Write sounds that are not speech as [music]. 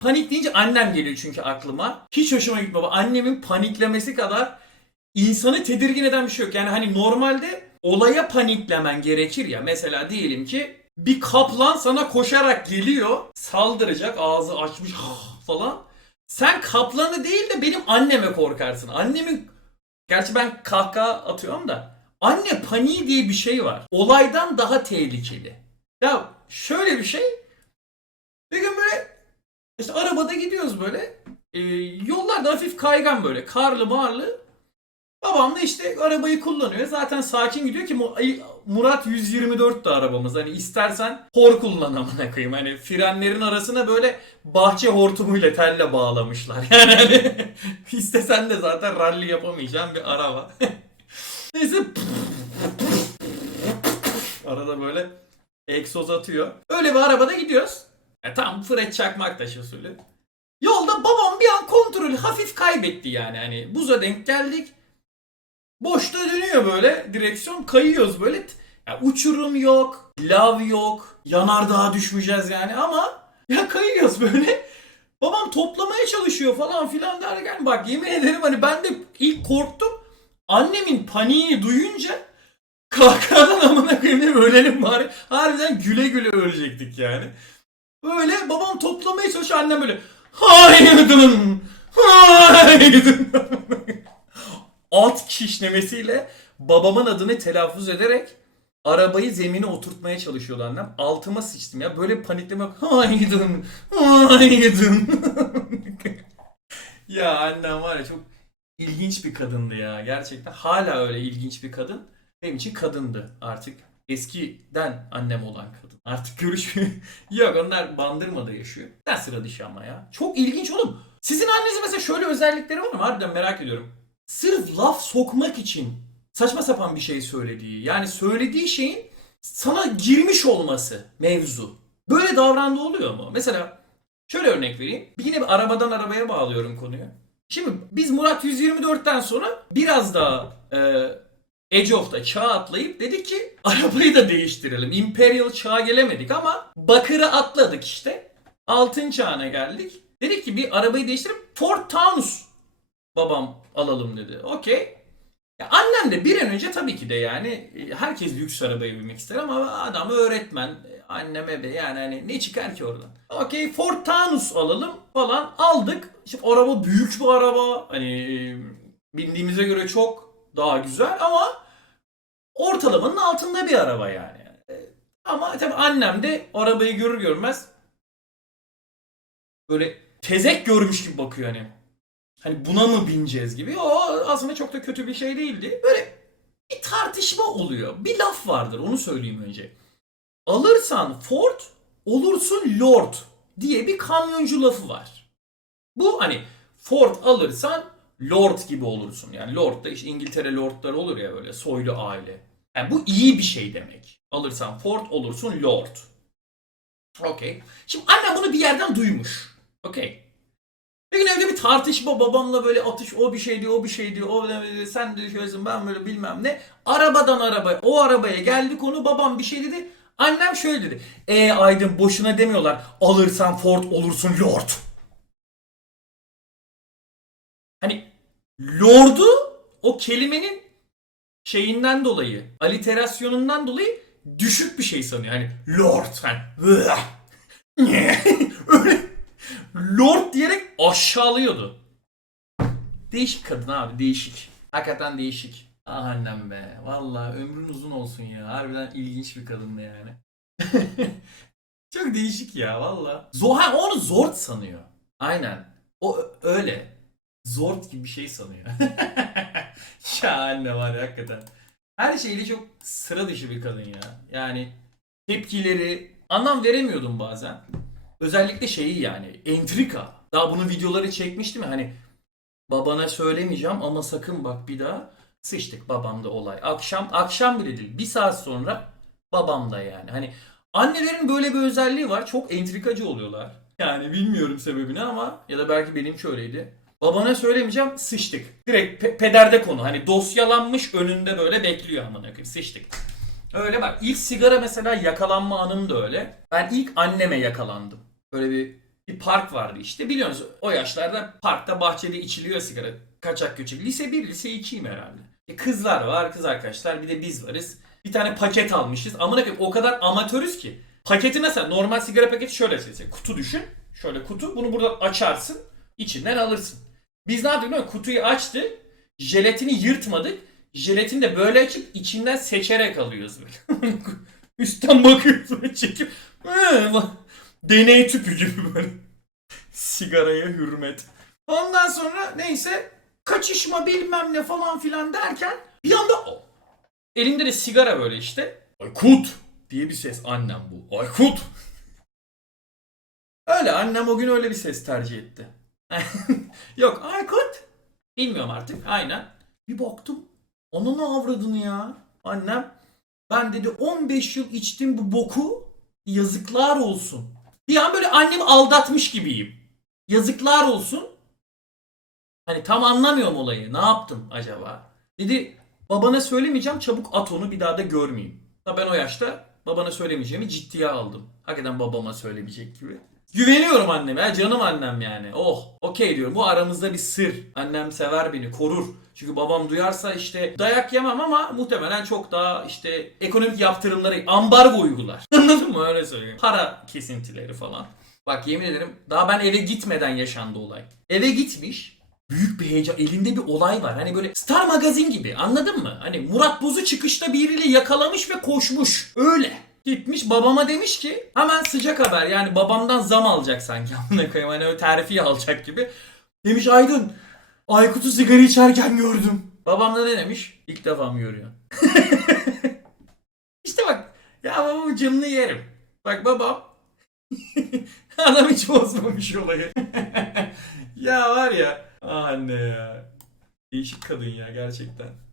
Panik deyince annem geliyor çünkü aklıma. Hiç hoşuma gitmiyor. Annemin paniklemesi kadar insanı tedirgin eden bir şey yok. Yani hani normalde olaya paniklemen gerekir ya. Mesela diyelim ki bir kaplan sana koşarak geliyor. Saldıracak ağzı açmış falan. Sen kaplanı değil de benim anneme korkarsın. Annemin Gerçi ben kahkaha atıyorum da. Anne paniği diye bir şey var. Olaydan daha tehlikeli. Ya şöyle bir şey. Bir gün böyle işte arabada gidiyoruz böyle. E, yollar da hafif kaygan böyle. Karlı marlı. Babam da işte arabayı kullanıyor. Zaten sakin gidiyor ki Murat 124 de arabamız. Hani istersen hor kullan amına koyayım. Hani frenlerin arasına böyle bahçe hortumuyla telle bağlamışlar. [laughs] Yani hani istesen de zaten rally yapamayacağın bir araba. [laughs] Neyse arada böyle egzoz atıyor. Öyle bir arabada gidiyoruz. Ya tam Fred Çakmaktaş usulü. Yolda babam bir an kontrolü hafif kaybetti yani. Hani buza denk geldik. Boşta dönüyor böyle direksiyon kayıyoruz böyle. Ya uçurum yok, lav yok, yanardağa düşmeyeceğiz yani ama [laughs] ya kayıyoruz böyle. Babam toplamaya çalışıyor falan filan derken bak yemin ederim hani ben de ilk korktum. Annemin paniğini duyunca [laughs] kahkahadan amına koyayım ölelim bari. Harbiden güle güle ölecektik yani. Böyle babam toplamaya çalışıyor annem böyle haydın haydın alt kişnemesiyle babamın adını telaffuz ederek arabayı zemine oturtmaya çalışıyordu annem. Altıma sıçtım ya. Böyle panikleme yok. Haydın. Haydın. ya annem var ya çok ilginç bir kadındı ya. Gerçekten hala öyle ilginç bir kadın. Benim için kadındı artık. Eskiden annem olan kadın. Artık görüşmüyor. [laughs] Yok onlar bandırmada yaşıyor. Ben sıra dışı ama ya. Çok ilginç oğlum. Sizin annenizin mesela şöyle özellikleri var mı? Harbiden merak ediyorum. Sırf laf sokmak için saçma sapan bir şey söylediği. Yani söylediği şeyin sana girmiş olması mevzu. Böyle davrandığı oluyor mu? Mesela şöyle örnek vereyim. Yine bir arabadan arabaya bağlıyorum konuyu. Şimdi biz Murat 124'ten sonra biraz daha e, Edge of'ta çağ atlayıp dedik ki arabayı da değiştirelim. Imperial çağa gelemedik ama Bakır'a atladık işte. Altın çağına geldik. Dedik ki bir arabayı değiştirip Ford Taunus babam alalım dedi. Okey. Annem de bir an önce tabii ki de yani e, herkes lüks arabaya binmek ister ama adam öğretmen. e, Anneme de yani hani ne çıkar ki oradan. Okey Ford Taunus alalım falan aldık. Şimdi araba büyük bir araba. Hani e, bindiğimize göre çok daha güzel ama ortalamanın altında bir araba yani. E, Ama tabii annem de arabayı görür görmez böyle tezek görmüş gibi bakıyor hani. Hani buna mı bineceğiz gibi. O aslında çok da kötü bir şey değildi. Böyle bir tartışma oluyor. Bir laf vardır onu söyleyeyim önce. Alırsan Ford olursun Lord diye bir kamyoncu lafı var. Bu hani Ford alırsan Lord gibi olursun. Yani Lord da işte İngiltere Lordları olur ya böyle soylu aile. Yani bu iyi bir şey demek. Alırsan Ford olursun Lord. Okey. Şimdi annem bunu bir yerden duymuş. Okey. Bir gün evde bir tartışma babamla böyle atış o bir şey diyor o bir şey diyor o sen de şöylesin ben böyle bilmem ne. Arabadan araba o arabaya geldi konu babam bir şey dedi. Annem şöyle dedi. E Aydın boşuna demiyorlar alırsan Ford olursun Lord. Hani Lord'u o kelimenin şeyinden dolayı, aliterasyonundan dolayı düşük bir şey sanıyor. Hani Lord hani [laughs] öyle Lord diyerek aşağılıyordu. Değişik kadın abi değişik. Hakikaten değişik. Ah annem be. Vallahi ömrün uzun olsun ya. Harbiden ilginç bir kadındı yani. [laughs] Çok değişik ya valla. Zoha onu Zord sanıyor. Aynen. O öyle. Zord gibi bir şey sanıyor. [laughs] ya anne var ya hakikaten. Her şeyle çok sıra dışı bir kadın ya. Yani tepkileri anlam veremiyordum bazen. Özellikle şeyi yani entrika. Daha bunun videoları çekmiştim ya hani babana söylemeyeceğim ama sakın bak bir daha sıçtık babamda olay. Akşam akşam bile değil bir saat sonra babam da yani. Hani annelerin böyle bir özelliği var çok entrikacı oluyorlar. Yani bilmiyorum sebebini ama ya da belki benim şöyleydi. Babana söylemeyeceğim sıçtık. Direkt pe- pederde konu hani dosyalanmış önünde böyle bekliyor amına koyayım sıçtık. Öyle bak ilk sigara mesela yakalanma anım da öyle. Ben ilk anneme yakalandım. Böyle bir bir park vardı işte. Biliyorsunuz o yaşlarda parkta bahçede içiliyor sigara. Kaçak göçek. Lise 1, lise 2'yim herhalde. E, kızlar var, kız arkadaşlar. Bir de biz varız. Bir tane paket almışız. Ama o kadar amatörüz ki. Paketi nasıl? Normal sigara paketi şöyle sesi. Kutu düşün. Şöyle kutu. Bunu buradan açarsın. içinden alırsın. Biz ne yaptık biliyor musun? Kutuyu açtık. Jelatini yırtmadık. Jelatini de böyle açıp içinden seçerek alıyoruz. [laughs] Üstten bakıyoruz böyle çekip. "Hı, bak." Deney tüpü gibi böyle. Sigaraya hürmet. Ondan sonra neyse kaçışma bilmem ne falan filan derken bir anda o- elimde de sigara böyle işte. Aykut diye bir ses annem bu. Aykut. Öyle annem o gün öyle bir ses tercih etti. [laughs] Yok Aykut. Bilmiyorum artık aynen. Bir baktım. Ananı avradını ya. Annem ben dedi 15 yıl içtim bu boku. Yazıklar olsun. Bir an böyle annemi aldatmış gibiyim. Yazıklar olsun. Hani tam anlamıyorum olayı. Ne yaptım acaba? Dedi babana söylemeyeceğim çabuk at onu bir daha da görmeyeyim. Ben o yaşta babana söylemeyeceğimi ciddiye aldım. Hakikaten babama söylemeyecek gibi. Güveniyorum anneme. Canım annem yani. Oh okey diyorum. Bu aramızda bir sır. Annem sever beni korur. Çünkü babam duyarsa işte dayak yemem ama muhtemelen çok daha işte ekonomik yaptırımları ambargo uygular. [laughs] Anladın mı öyle söyleyeyim. Para kesintileri falan. Bak yemin ederim daha ben eve gitmeden yaşandı olay. Eve gitmiş büyük bir heyecan elinde bir olay var. Hani böyle Star Magazin gibi anladın mı? Hani Murat Boz'u çıkışta biriyle yakalamış ve koşmuş. Öyle. Gitmiş babama demiş ki hemen sıcak haber yani babamdan zam alacak sanki [laughs] amına koyayım hani öyle terfi alacak gibi. Demiş Aydın Aykut'u sigara içerken gördüm. Babam da ne demiş? İlk defa mı görüyorsun? [laughs] işte bak ya babamın canını yerim. Bak babam [laughs] adam hiç bozmamış olayı. ya var ya anne ya. Değişik kadın ya gerçekten.